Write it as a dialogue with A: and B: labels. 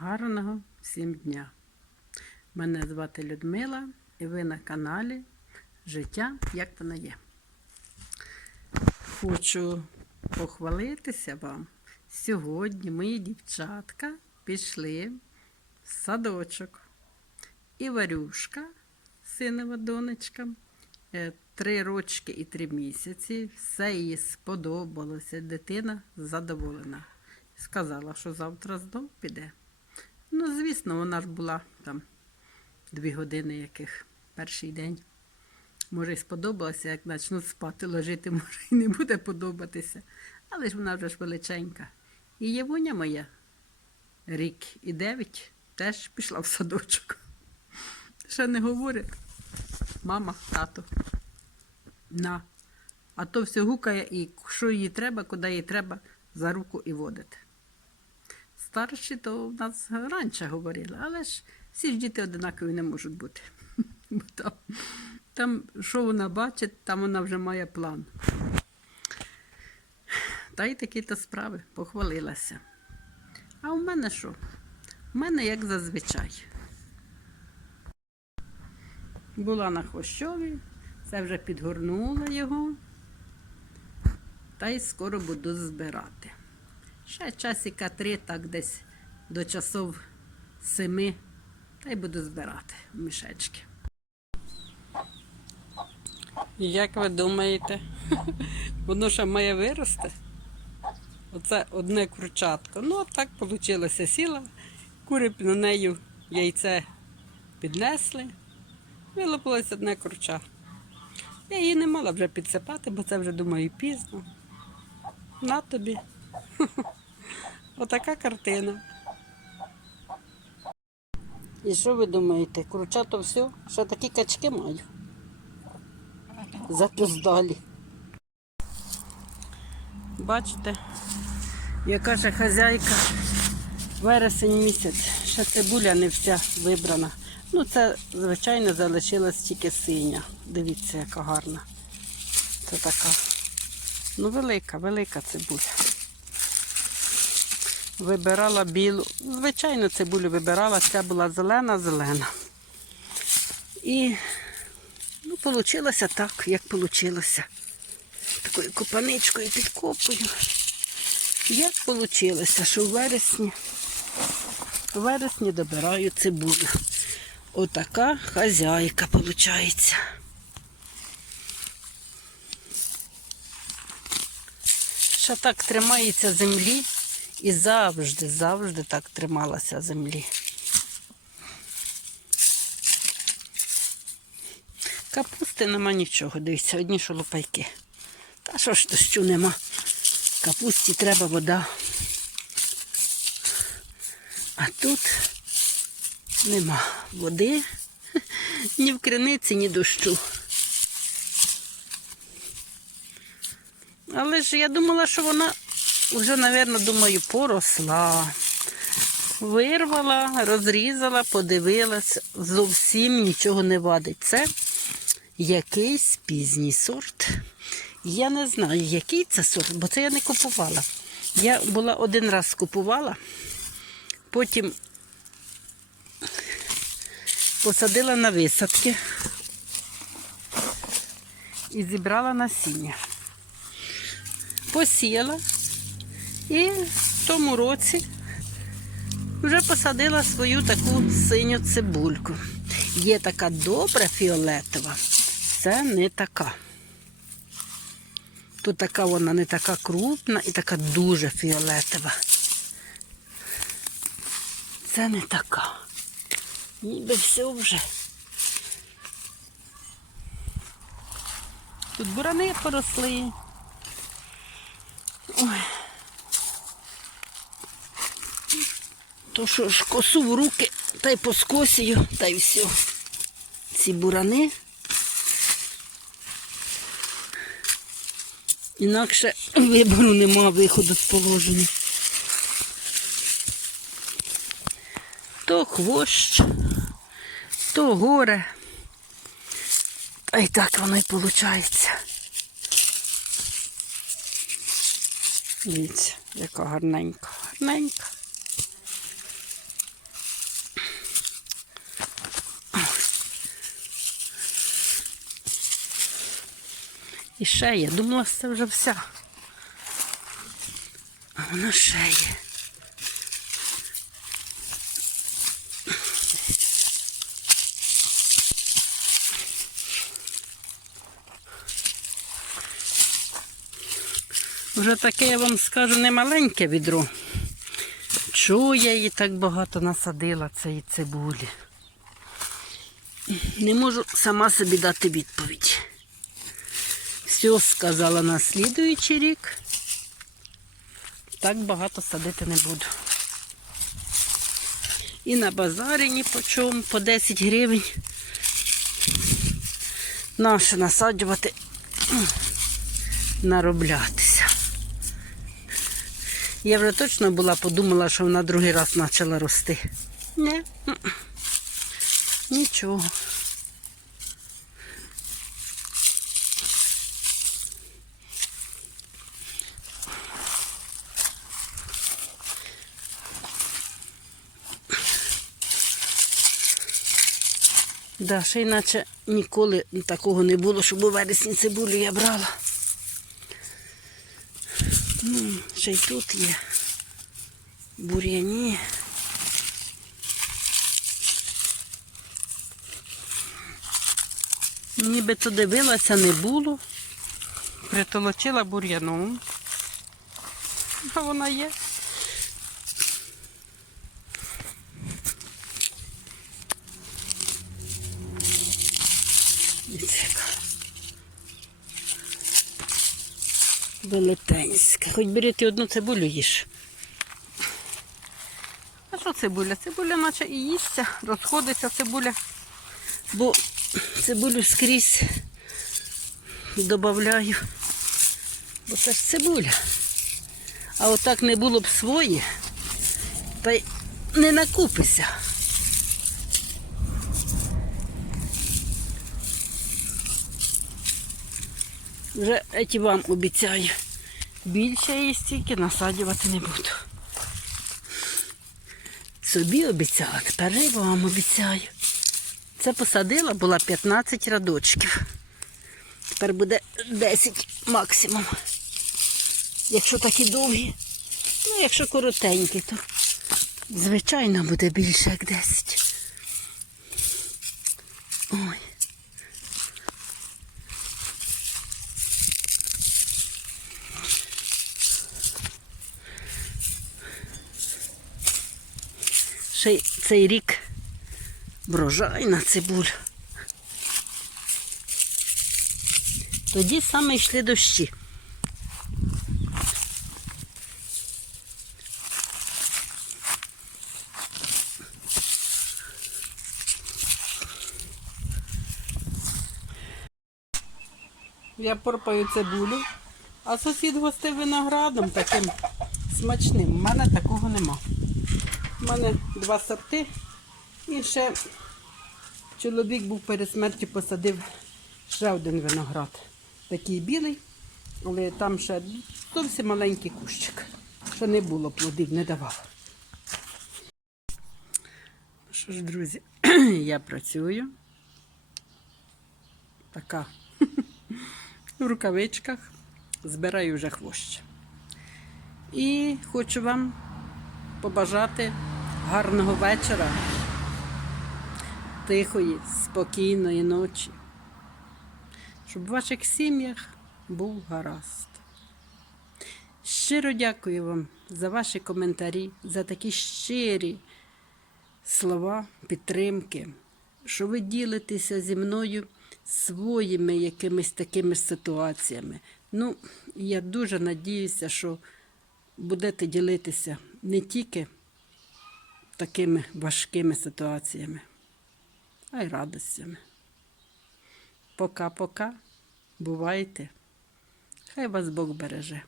A: Гарного всім дня! Мене звати Людмила і ви на каналі Життя як воно є. Хочу похвалитися вам. Сьогодні мої дівчатка пішли в садочок. І Варюшка, синова донечка, е, три рочки і три місяці. Все їй сподобалося. Дитина задоволена. Сказала, що завтра знов піде. Ну, звісно, вона ж була там дві години, яких перший день. Може, і сподобалося, як почнуть спати, ложити, може, і не буде подобатися. Але ж вона вже ж величенька. І Євуня моя, рік і дев'ять, теж пішла в садочок. Ще не говорять. Мама, тато. На. А то все гукає, і що їй треба, куди їй треба, за руку і водити. Старші то в нас раніше говорили, але ж всі ж діти одинакові не можуть бути. Бо там, там, що вона бачить, там вона вже має план. Та й такі то справи, похвалилася. А у мене що? У мене як зазвичай. Була на хвощові, це вже підгорнула його. Та й скоро буду збирати. Ще часика три, так десь до часов семи, та й буду збирати в мішечки. Як ви думаєте, воно ще має вирости? Оце одне курчатко. Ну, так вийшло. Сіла, кури на нею яйце піднесли, вилупилось одне курча. Я її не мала вже підсипати, бо це вже думаю пізно. На тобі. Отака картина. І що ви думаєте? Курчато все? Ще такі качки маю. Запоздалі. Бачите, яка же хазяйка вересень місяць. Ще цибуля не вся вибрана. Ну, це, звичайно, залишилась тільки синя. Дивіться, яка гарна. Це така. Ну, велика, велика цибуля. Вибирала білу. Звичайно, цибулю вибирала, ця була зелена-зелена. І ну, вийшло так, як вийшло. Такою копаничкою підкопую. Як вийшло, що в вересні, в вересні добираю цибулю. Отака хазяйка виходить. Що так тримається землі і завжди, завжди так трималася землі. Капусти нема нічого, дивіться, одні шолопайки. Та що ж дощу нема? Капусті треба вода. А тут нема води, ні в криниці, ні дощу. Але ж я думала, що вона вже, мабуть, думаю, поросла. Вирвала, розрізала, подивилась, зовсім нічого не вадить. Це якийсь пізній сорт. Я не знаю, який це сорт, бо це я не купувала. Я була один раз купувала, потім посадила на висадки і зібрала насіння. Посіяла і в тому році вже посадила свою таку синю цибульку. Є така добра фіолетова, це не така. Тут така вона не така крупна і така дуже фіолетова. Це не така. Ніби все вже. Тут бурани поросли. Ой. То що ж, косу в руки, та й поскосію, та й все. Ці бурани. Інакше вибору нема виходу з положення. То хвощ, то горе. Та й так воно й виходить. Дивіться, яка гарненька, гарненька. І є. Думала, що це вже вся. А вона ще. Вже таке, я вам скажу, не маленьке відро. Чого я її так багато насадила цієї цибулі? Не можу сама собі дати відповідь. Все сказала на слідуючий рік. Так багато садити не буду. І на базарі ні по чому, по 10 гривень. Наше насаджувати, нароблятися. Я вже точно була подумала, що вона другий раз почала рости. Ні. Нічого. Да, ще іначе ніколи такого не було, щоб у вересні цибулю я брала. М, Ще й тут є бур'яні. Ніби то дивилася, не було. Притолочила бур'яном. А вона є. Велетенська. Хоч бери ти одну цибулю їж. А що цибуля? Цибуля наче і їсться, розходиться цибуля. Бо цибулю скрізь додаю. Бо це ж цибуля. А отак не було б свої, та й не накупися. Вже еті вам обіцяю. Більше її стільки насаджувати не буду. Собі обіцяла, тепер і вам обіцяю. Це посадила, була 15 радочків. Тепер буде 10 максимум. Якщо такі довгі. Ну, якщо коротенькі, то звичайно буде більше, як 10. Ще цей рік врожайна цибуля. Тоді саме йшли дощі. Я порпаю цибулю, а сусід гостив виноградом таким смачним. У мене такого нема. У мене два сорти. І ще чоловік був перед смертю посадив ще один виноград. Такий білий, але там ще зовсім маленький кущик. Ще не було плодів, не давав. Що ж, друзі, я працюю. Така в рукавичках, збираю вже хвощ. І хочу вам побажати гарного вечора, тихої, спокійної ночі, щоб в ваших сім'ях був гаразд. Щиро дякую вам за ваші коментарі, за такі щирі слова підтримки, що ви ділитеся зі мною своїми якимись такими ситуаціями. Ну, я дуже надіюся, що будете ділитися не тільки такими важкими ситуаціями, а й радостями. Пока-пока. Бувайте. Хай вас Бог береже.